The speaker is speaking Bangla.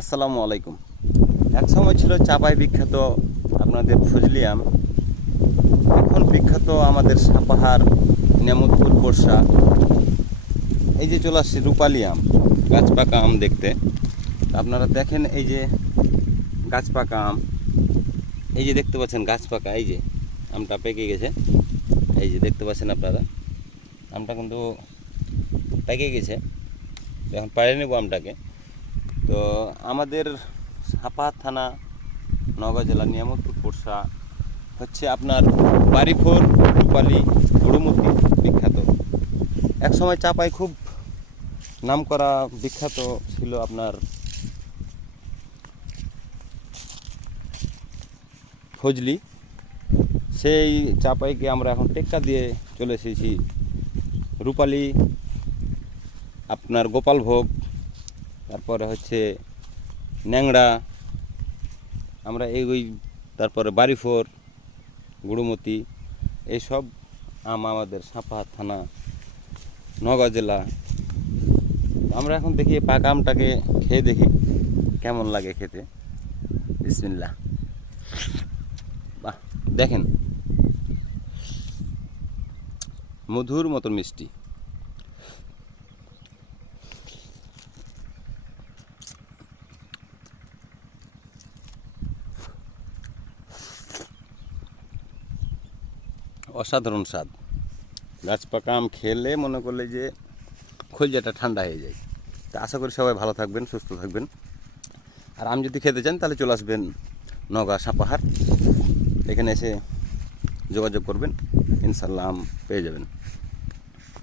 আসসালামু আলাইকুম। এক সময় ছিল চাপাই বিখ্যাত আপনাদের ফজলি আম, এখন বিখ্যাত আমাদের সাপাহার, নেমতপুর, বর্ষা। এই যে চলে আসছে রূপালি আম, গাছ পাকা আম দেখতে। আপনারা দেখেন এই যে গাছ পাকা আম, এই যে দেখতে পাচ্ছেন গাছ পাকা, এই যে আমটা পেকে গেছে, এই যে দেখতে পাচ্ছেন আপনারা আমটা কিন্তু পেকে গেছে। এখন পাড়ে নেব আমটাকে। তো আমাদের সাপাহার থানা, নওগাঁ জেলা, নিয়ামতপুর, পোরশা হচ্ছে আপনার বাড়িফোর, রূপালি, গুড়ুমতি বিখ্যাত। এক সময় চাপাই খুব নামকরা বিখ্যাত ছিল আপনার ফজলি। সেই চাপাইকে আমরা এখন টেক্কা দিয়ে চলে এসেছি রূপালি, আপনার গোপালভোগ, তারপরে হচ্ছে ন্যাংড়া, আমরা ওই তারপরে বাড়িফোর, গুড়ুমতি, এইসব আম আমাদের সাপাহার থানা, নওগাঁ জেলা। আমরা এখন দেখি পাকা আমটাকে খেয়ে দেখি কেমন লাগে খেতে। বিসমিল্লাহ। বাহ, দেখেন মধুর মতো মিষ্টি। অসাধারণ স্বাদ। গাছ পাকা আম খেলে মনে করলে যে কলিজাটা ঠান্ডা হয়ে যায়। তা আশা করি সবাই ভালো থাকবেন, সুস্থ থাকবেন। আর আম যদি খেতে চান তাহলে চলে আসবেন নওগাঁ সাপাহার, এখানে এসে যোগাযোগ করবেন, ইনশাল্লাহ আম পেয়ে যাবেন।